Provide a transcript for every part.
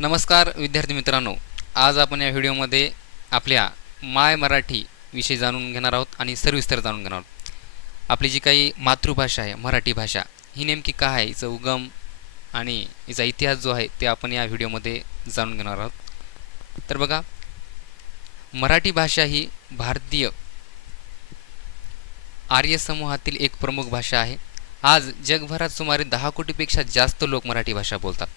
नमस्कार विद्यार्थी मित्रांनो. आज आपण या व्हिडिओमध्ये आपल्या माय मराठी विषय जाणून घेणार आहोत आणि सविस्तर जाणून घेणार आहोत. आपली जी काही मातृभाषा आहे मराठी भाषा ही नेमकी काय आहे हिचं उगम आणि हिचा इतिहास जो आहे ते आपण या व्हिडिओमध्ये जाणून घेणार आहोत. तर बघा मराठी भाषा ही भारतीय आर्य समूहातील एक प्रमुख भाषा आहे. आज जगभरात सुमारे दहा कोटीपेक्षा जास्त लोक मराठी भाषा बोलतात.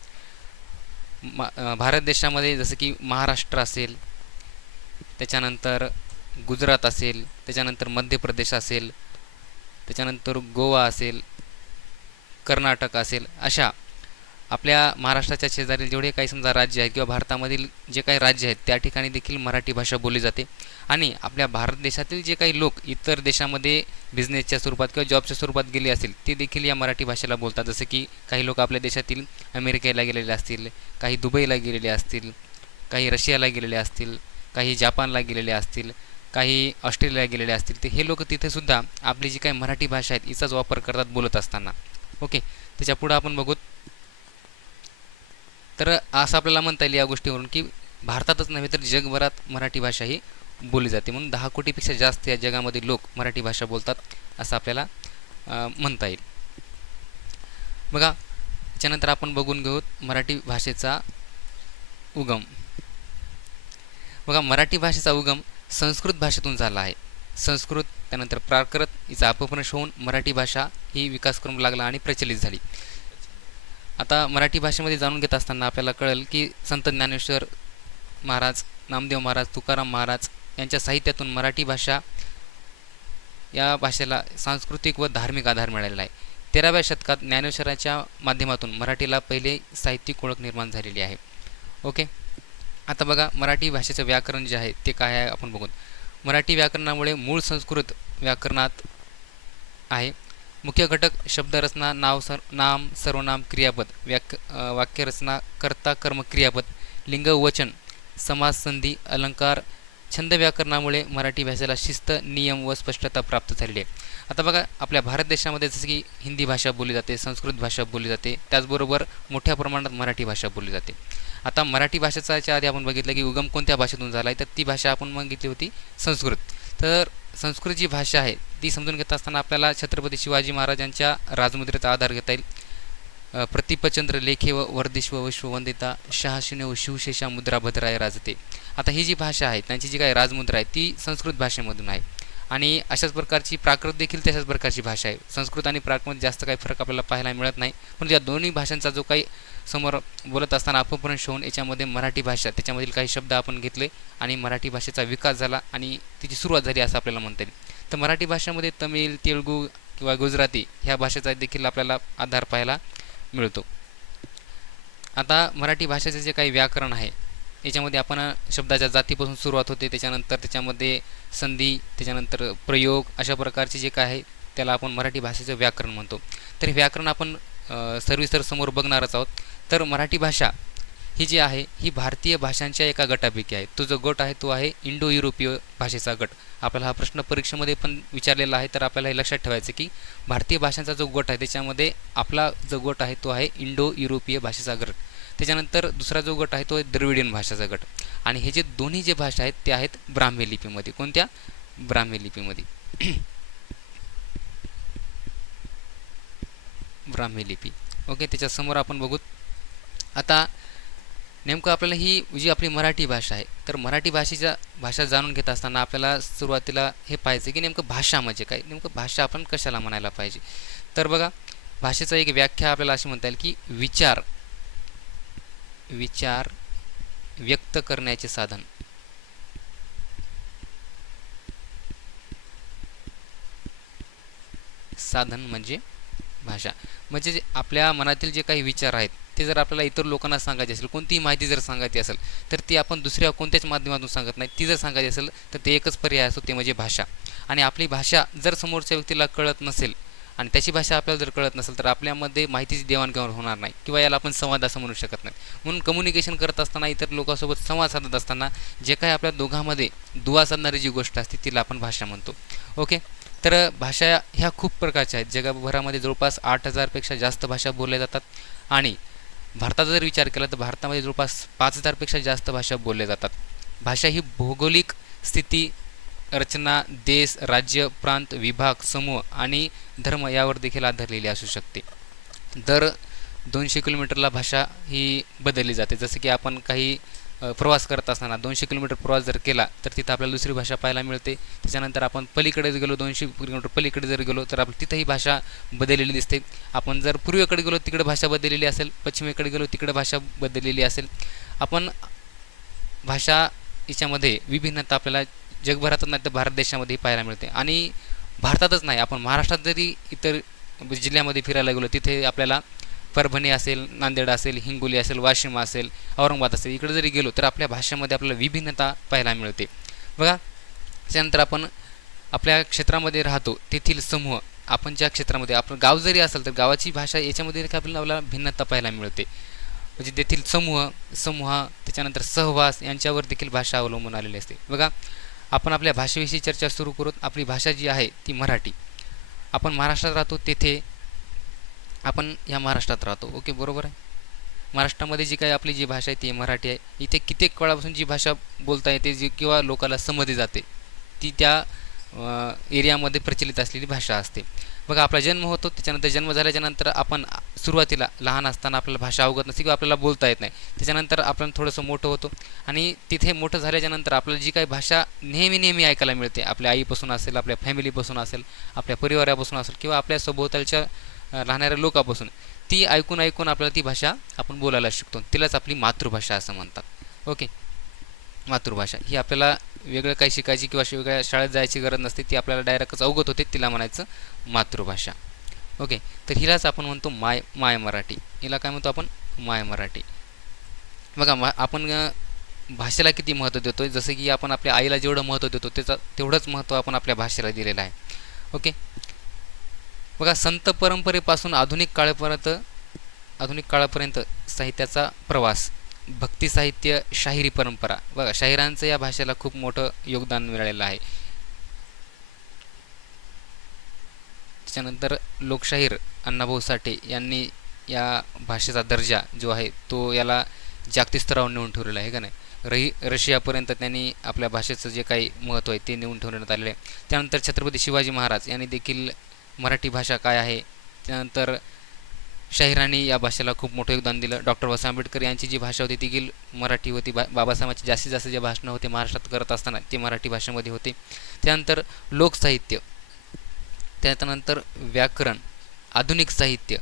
भारत देशामध्ये जसं की महाराष्ट्र असेल त्याच्यानंतर गुजरात असेल त्याच्यानंतर मध्य प्रदेश असेल त्याच्यानंतर गोवा असेल कर्नाटक असेल अशा आपल्या महाराष्ट्राच्या शेजारील जेवढे काही समजा राज्य आहेत किंवा भारतामधील जे काही राज्य आहेत त्या ठिकाणी देखील मराठी भाषा बोलली जाते. आणि आपल्या भारत देशातील जे काही लोक इतर देशामध्ये बिझनेसच्या स्वरूपात किंवा जॉबच्या स्वरूपात गेले असतील ते देखील या मराठी भाषेला बोलतात. जसं की काही लोक आपल्या देशातील अमेरिकेला गेलेले असतील काही दुबईला गेलेले असतील काही रशियाला गेलेले असतील काही जपानला गेलेले असतील काही ऑस्ट्रेलियाला गेलेले असतील ते हे लोक तिथेसुद्धा आपली जी काही मराठी भाषा आहेत हिचाच वापर करतात बोलत असताना. ओके त्याच्या पुढं आपण बघू तर असं आपल्याला म्हणता येईल या गोष्टीवरून की भारतातच नव्हे तर जगभरात मराठी भाषा ही बोलली जाते. म्हणून दहा कोटीपेक्षा जास्त या जगामध्ये लोक मराठी भाषा बोलतात असं आपल्याला म्हणता येईल. बघा त्याच्यानंतर आपण बघून घेऊ मराठी भाषेचा उगम. बघा मराठी भाषेचा उगम संस्कृत भाषेतून झाला आहे. संस्कृत त्यानंतर प्राकृत हिचा अपभ्रंश होऊन मराठी भाषा ही विकास करून लागला आणि प्रचलित झाली. आता मराठी भाषेमध्ये जाणून घेत असताना आपल्याला कळेल की संत ज्ञानेश्वर महाराज नामदेव महाराज तुकाराम महाराज यांच्या साहित्यातून मराठी भाषा या भाषेला सांस्कृतिक व धार्मिक आधार मिळालेला आहे. तेराव्या शतकात ज्ञानेश्वराच्या माध्यमातून मराठीला पहिले साहित्यिक ओळख निर्माण झालेली आहे. ओके? आता बघा मराठी भाषेचं व्याकरण जे आहे ते काय आहे आपण बघू मराठी व्याकरणामुळे मूळ संस्कृत व्याकरणात आहे. मुख्य घटक शब्दरचना नाव सर नाम सर्वनाम क्रियापद व्याक वाक्यरचना कर्ता कर्म क्रियापद लिंग वचन समास संधी अलंकार छंद व्याकरणामुळे मराठी भाषेला शिस्त नियम व स्पष्टता प्राप्त झालेली आहे. आता बघा आपल्या भारत देशामध्ये जसं की हिंदी भाषा बोलली जाते संस्कृत भाषा बोलली जाते त्याचबरोबर मोठ्या प्रमाणात मराठी भाषा बोलली जाते. आता मराठी भाषेचा याच्या आधी आपण बघितलं की उगम कोणत्या भाषेतून झाला आहे तर ती भाषा आपण बघितली होती संस्कृत. तर संस्कृत जी भाषा आहे ती समजून घेत असताना आपल्याला छत्रपती शिवाजी महाराजांच्या राजमुद्रेचा आधार घेता येईल. प्रतिपचंद्र लेखे व वर्धिश्व विश्ववंदिता शहाशिने व शिवशेषा मुद्रा भद्राय राजते. आता ही जी भाषा आहे त्यांची जी काही राजमुद्रा आहे ती संस्कृत भाषेमधून आहे. आणि अशाच प्रकारची प्राकृत देखील तशाच प्रकारची भाषा आहे. संस्कृत आणि प्राकृतमध्ये जास्त काही फरक आपल्याला पाहायला मिळत नाही. पण या दोन्ही भाषांचा जो काही समोर बोलत असताना अपभ्रंश होऊन याच्यामध्ये मराठी भाषा त्याच्यामधील काही शब्द आपण घेतले आणि मराठी भाषेचा विकास झाला आणि तिची सुरुवात झाली असं आपल्याला म्हणता येईल. तर मराठी भाषेमध्ये तमिळ तेलुगू किंवा गुजराती ह्या भाषेचा देखील आपल्याला आधार पाहायला मिळतो. आता मराठी भाषेचे जे काही व्याकरण आहे याच्यामध्ये आपण शब्दाच्या जातीपासून सुरुवात होते. त्याच्यानंतर त्याच्यामध्ये संधी त्याच्यानंतर प्रयोग अशा प्रकारचे जे काय आहे त्याला आपण मराठी भाषेचं व्याकरण म्हणतो. तर हे व्याकरण आपण अ, समोर बघणारच आहोत. तर मराठी भाषा ही जी आहे ही भारतीय भाषांच्या एका गटापैकी आहे. तो जो गट आहे तो आहे इंडो युरोपीय भाषेचा गट. आपल्याला हा प्रश्न परीक्षेमध्ये पण विचारलेला आहे. तर आपल्याला हे लक्षात ठेवायचं की भारतीय भाषांचा जो गट आहे त्याच्यामध्ये आपला जो गट आहे तो आहे इंडो युरोपीय भाषेचा गट. त्याच्यानंतर दुसरा जो गट आहे तो द्रविडियन भाषेचा गट. आणि हे जे दोन्ही जे भाषा आहेत ते आहेत ब्राह्मी लिपीमध्ये. कोणत्या? ब्राह्मी लिपीमध्ये. ब्राह्मी लिपी. ओके त्याच्यासमोर आपण बघू. आता नेमकं आपल्याला ही जी आपली मराठी भाषा आहे तर मराठी भाषेच्या भाषा जाणून घेत असताना आपल्याला सुरुवातीला हे पाहिजे की नेमकं भाषा म्हणजे काय? नेमकं भाषा आपण कशाला म्हणायला पाहिजे? तर बघा भाषेचा एक व्याख्या आपल्याला अशी म्हणता येईल की विचार. विचार व्यक्त करण्याचे साधन. साधन म्हणजे भाषा. म्हणजे जे आपल्या मनातील जे काही विचार आहेत ते जर आपल्याला इतर लोकांना सांगायचे असेल कोणतीही माहिती जर सांगायची असेल तर ती आपण दुसऱ्या कोणत्याच माध्यमातून सांगत नाही. ती जर सांगायची असेल तर ते एकच पर्याय असतो ते म्हणजे भाषा. आणि आपली भाषा जर समोरच्या व्यक्तीला कळत नसेल आणि त्याची भाषा आपल्याला जर कळत नसेल तर आपल्यामध्ये माहितीची देवाणघेवाण होणार नाही किंवा याला आपण संवाद असं म्हणू शकत नाही. म्हणून कम्युनिकेशन करत असताना इतर लोकांसोबत संवाद साधत असताना जे काही आपल्या दोघांमध्ये दुवा साधणारी जी गोष्ट असते तिला आपण भाषा म्हणतो. ओके? तर भाषा ह्या खूप प्रकारच्या आहेत. जगभरामध्ये जवळपास आठ हजारपेक्षा जास्त भाषा बोलल्या जातात. आणि भारताचा जर विचार केला तर भारतामध्ये जवळपास पाच हजारपेक्षा जास्त भाषा बोलल्या जातात. भाषा ही भौगोलिक स्थिती रचना देश राज्य प्रांत विभाग समूह आणि धर्म यावर देखील आधारलेली असू शकते. दर दोनशे किलोमीटरला भाषा ही बदलली जाते. जसं की आपण काही प्रवास करत असताना दोनशे किलोमीटर प्रवास जर केला तर तिथं आपल्याला दुसरी भाषा पाहायला मिळते. त्याच्यानंतर आपण पलीकडे गेलो दोनशे किलोमीटर पलीकडे जर गेलो तर आपण तिथंही भाषा बदललेली दिसते. आपण जर पूर्वेकडे गेलो तिकडे भाषा बदललेली असेल. पश्चिमेकडे गेलो तिकडे भाषा बदललेली असेल. आपण भाषा याच्यामध्ये विभिन्नता आपल्याला जगभरातच नाही तर भारत देशामध्ये पाहायला मिळते. आणि भारतातच नाही आपण महाराष्ट्रात जरी इतर जिल्ह्यामध्ये फिरायला गेलो तिथे आपल्याला परभणी असेल नांदेड असेल हिंगोली असेल वाशिम असेल औरंगाबाद असेल इकडे जरी गेलो तर आपल्या भाषेमध्ये आपल्याला विभिन्नता पाहायला मिळते. बघा त्यानंतर आपण आपल्या क्षेत्रामध्ये राहतो तेथील समूह आपण ज्या क्षेत्रामध्ये आपण गाव जरी असेल तर गावाची भाषा याच्यामध्ये देखील आपल्याला आपल्याला भिन्नता पाहायला मिळते. म्हणजे तेथील समूह समूह त्याच्यानंतर सहवास यांच्यावर देखील भाषा अवलंबून आलेली असते. बघा आपण आपल्या भाषेविषयी चर्चा सुरू करून आपली भाषा जी आहे ती मराठी. आपण महाराष्ट्रात राहतो तेथे आपण या महाराष्ट्रात राहतो. ओके बरोबर आहे? महाराष्ट्रामध्ये जी काही आपली जी भाषा आहे ती मराठी आहे. इथे कित्येक काळापासून जी भाषा बोलता येते जी किंवा लोकाला समजली जाते ती त्या एरियामध्ये प्रचलित असलेली भाषा असते. बघा आपला जन्म होतो त्याच्यानंतर जन्म झाल्याच्यानंतर आपण सुरुवातीला लहान असताना आपल्याला भाषा अवगत नसते किंवा आपल्याला बोलता येत नाही. त्याच्यानंतर आपण थोडंसं मोठं होतो आणि तिथे मोठं झाल्याच्यानंतर आपल्याला जी काही भाषा नेहमी नेहमी ऐकायला मिळते आपल्या आईपासून असेल आपल्या फॅमिलीपासून असेल आपल्या परिवारापासून असेल किंवा आपल्या सभोवतालच्या राहणाऱ्या लोकापासून ती ऐकून ऐकून आपल्याला ती भाषा आपण बोलायला शिकतो. तिलाच आपली मातृभाषा असं म्हणतात. ओके? मातृभाषा. ही आपल्याला वेगळं काही शिकायची किंवा वेगळ्या शाळेत जायची गरज नसते ती आपल्याला डायरेक्टच अवगत होते तिला म्हणायचं. मातृभाषा. ओके तर हिलाच आपण म्हणतो माय माय मराठी. हिला काय म्हणतो आपण? माय मराठी. बघा मा आपण भाषेला किती महत्त्व देतो जसं की आपण आपल्या आईला जेवढं महत्त्व देतो त्याचं तेवढंच महत्त्व आपण आपल्या भाषेला दिलेलं आहे. ओके? बघा संत परंपरेपासून आधुनिक काळापर्यंत आधुनिक काळापर्यंत साहित्याचा प्रवास भक्ती साहित्य शाहिरी परंपरा. बघा शाहिरांचं या भाषेला खूप मोठं योगदान मिळालेलं आहे. त्याच्यानंतर लोकशाहीर अण्णाभाऊ साठे यांनी या भाषेचा दर्जा जो आहे तो याला जागतिक स्तरावर नेऊन ठेवलेला आहे का नाही? रही रशियापर्यंत त्यांनी आपल्या भाषेचं जे काही महत्त्व आहे ते नेऊन ठेवण्यात आलेलं आहे. त्यानंतर छत्रपती शिवाजी महाराज यांनी देखील मराठी भाषा काय आहे त्यानंतर शाहिरांनी या भाषेला खूप मोठं योगदान दिलं. डॉक्टर बाबासाहेब आंबेडकर यांची जी भाषा होती ती देखील मराठी होती. बा बाबासाहेबांची जास्तीत जास्त जे भाषणं होते महाराष्ट्रात करत असताना ते मराठी भाषेमध्ये होते. त्यानंतर लोकसाहित्य. त्यानंतर व्याकरण आधुनिक साहित्य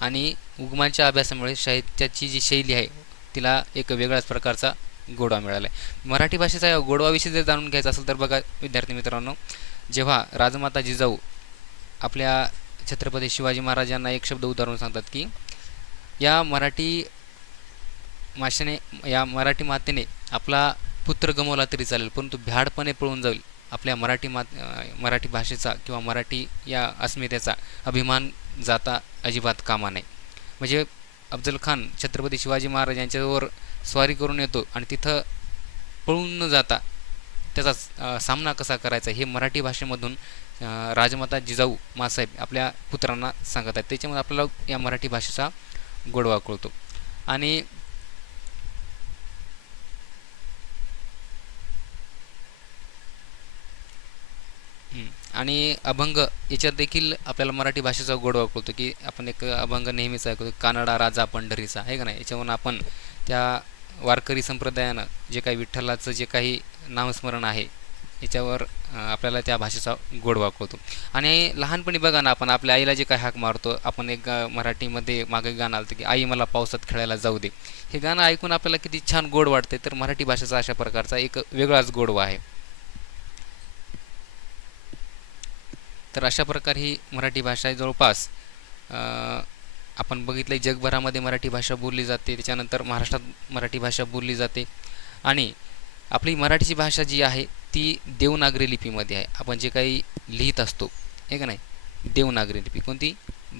आणि उगमांच्या अभ्यासामुळे साहित्याची जी शैली आहे तिला एक वेगळ्याच प्रकारचा गोडवा मिळाला आहे मराठी भाषेचा गोडवाविषयी जर जाणून घ्यायचा असेल तर बघा विद्यार्थी मित्रांनो जेव्हा राजमाता जिजाऊ आपल्या छत्रपती शिवाजी महाराजांना एक शब्द उदाहरण सांगतात की या मराठी माशाने या मराठी मातेने आपला पुत्र गमवला तरी चालेल परंतु भ्याडपणे पळून जाईल आपल्या मराठी मात मराठी भाषेचा किंवा मराठी या अस्मितेचा अभिमान जाता अजिबात कामा नाही म्हणजे अफजल खान छत्रपती शिवाजी महाराज यांच्यावर स्वारी करून येतो आणि तिथं पळून न जाता त्याचा सामना कसा करायचा हे मराठी भाषेमधून राजमाता जिजाऊ मासाहेब आपल्या पुत्रांना सांगत आहेत. त्याच्यामुळे आपल्याला या मराठी भाषेचा गोडवा कळतो. आणि आणि अभंग याच्यात देखील आपल्याला मराठी भाषेचा गोडवा कळतो की आपण एक अभंग नेहमीच ऐकतो कानडा राजा पंढरीचा आहे का नाही? याच्यावरून आपण त्या वारकरी संप्रदायानं जे काही विठ्ठलाचं जे काही नामस्मरण आहे याच्यावर आपल्याला त्या भाषेचा गोडवा कळतो आणि लहानपणी बघा ना आपण आपल्या आईला जे काय हाक मारतो आपण एक मराठीमध्ये मागे गाणं आलं की आई मला पावसात खेळायला जाऊ दे. हे गाणं ऐकून आपल्याला किती छान गोड वाटते तर मराठी भाषेचा अशा प्रकारचा एक वेगळाच गोडवा आहे. तर अशा प्रकारे ही मराठी भाषा जवळपास आपण बघितलं जगभरामध्ये मराठी भाषा बोलली जाते. त्याच्यानंतर महाराष्ट्रात मराठी भाषा बोलली जाते. आणि आपली मराठीची भाषा जी आहे ती देवनागरी लिपीमध्ये आहे. आपण जे काही लिहित असतो हे का नाही? देवनागरी लिपी. कोणती?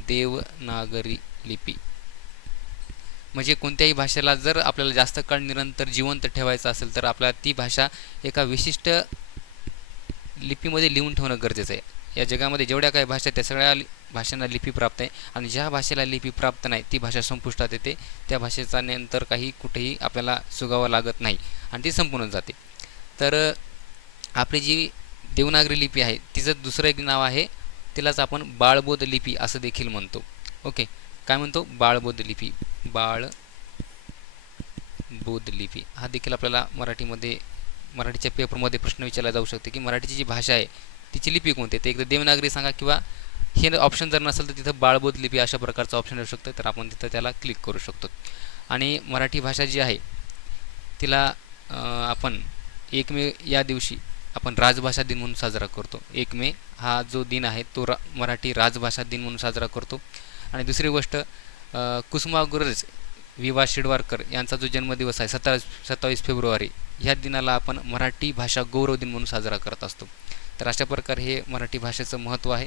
देवनागरी लिपी. म्हणजे कोणत्याही भाषेला जर आपल्याला जास्त काळ निरंतर जिवंत ठेवायचं असेल तर आपल्याला ती भाषा एका विशिष्ट लिपीमध्ये लिहून ठेवणं गरजेचं आहे. या जगामध्ये जेवढ्या काही भाषा आहेत त्या सगळ्या भाषांना लिपी प्राप्त आहे. आणि ज्या भाषेला लिपी प्राप्त नाही ती भाषा संपुष्टात येते. त्या भाषेचा नंतर काही कुठेही आपल्याला सुगावं लागत नाही. आणि ती संपूनच जाते. तर आपली जी देवनागरी लिपी आहे तिचं दुसरं एक नाव आहे तिलाच आपण बाळबोध लिपी असं देखील म्हणतो. ओके? काय म्हणतो? बाळबोध लिपी. बाळ बोध लिपी. हा देखील आपल्याला मराठीमध्ये मराठीच्या पेपरमध्ये प्रश्न विचारला जाऊ शकते की मराठीची जी भाषा आहे तिची लिपी कोणती ते एकदा देवनागरी सांगा किंवा हे ऑप्शन जर नसेल तर तिथं बाळबोध लिपी अशा प्रकारचं ऑप्शन येऊ शकतं. तर आपण तिथं त्याला क्लिक करू शकतो. आणि मराठी भाषा जी आहे तिला आपण एक मे या दिवशी आपण राजभाषा दिन म्हणून साजरा करतो. एक मे हा जो दिन आहे तो रा मराठी राजभाषा दिन म्हणून साजरा करतो. आणि दुसरी गोष्ट कुसुमाग्रज वि वा शिडवारकर यांचा जो जन्मदिवस आहे सत्तावीस सत्तावीस फेब्रुवारी ह्या दिनाला आपण मराठी भाषा गौरव दिन म्हणून साजरा करत असतो. तर अशा प्रकारे हे मराठी भाषेचं महत्त्व आहे.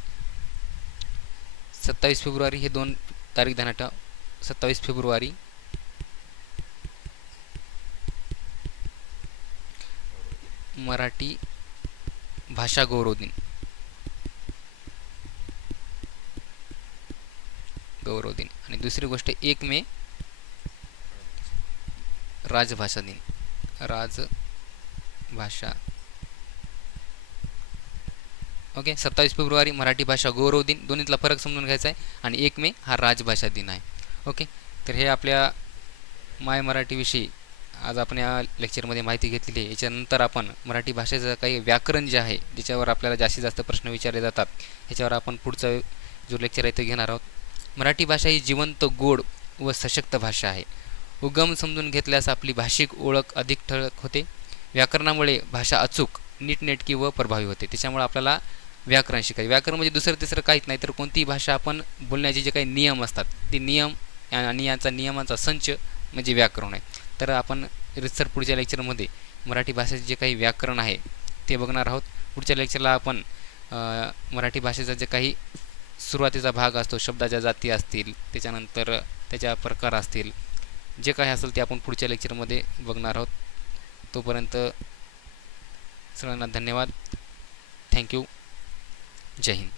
सत्तावीस फेब्रुवारी हे दोन तारीख ध्यानात सत्तावीस फेब्रुवारी. मराठी भाषा गौरव दिन. गौरव दिन. आणि दुसरी गोष्ट एक मे राजभाषा दिन. राजभाषा ओके? सत्तावीस फेब्रुवारी मराठी भाषा गौरव दिन. दोन्हीतला फरक समजून घ्यायचा आहे. आणि एक मे हा राजभाषा दिन आहे. ओके? तर हे आपल्या माय मराठीविषयी आज आपण या लेक्चरमध्ये माहिती घेतलेली आहे. याच्यानंतर आपण मराठी भाषेचं काही व्याकरण जे आहे ज्याच्यावर आपल्याला जास्तीत जास्त प्रश्न विचारले जातात ह्याच्यावर आपण पुढचा जो लेक्चर आहे ते घेणार आहोत. मराठी भाषा ही जिवंत गोड व सशक्त भाषा आहे. उगम समजून घेतल्यास आपली भाषिक ओळख अधिक ठळक होते. व्याकरणामुळे भाषा अचूक नीटनेटकी व प्रभावी होते. त्याच्यामुळे आपल्याला व्याकरण शिकायचे. व्याकरण म्हणजे दुसरं तिसरं काहीच नाही तर कोणतीही भाषा आपण बोलण्याचे जे काही नियम असतात ते नियम आणि यांचा नियमांचा संच म्हणजे व्याकरण आहे. तर आपण रिसर पुढच्या लेक्चरमध्ये मराठी भाषेचे जे काही व्याकरण आहे ते बघणार आहोत. पुढच्या लेक्चरला आपण मराठी भाषेचा जे काही सुरुवातीचा भाग असतो शब्दाच्या जाती असतील त्याच्यानंतर त्याच्या प्रकार असतील जे काही असेल ते आपण पुढच्या लेक्चरमध्ये बघणार आहोत. तोपर्यंत सर्वांना धन्यवाद. थँक्यू जय हिंद.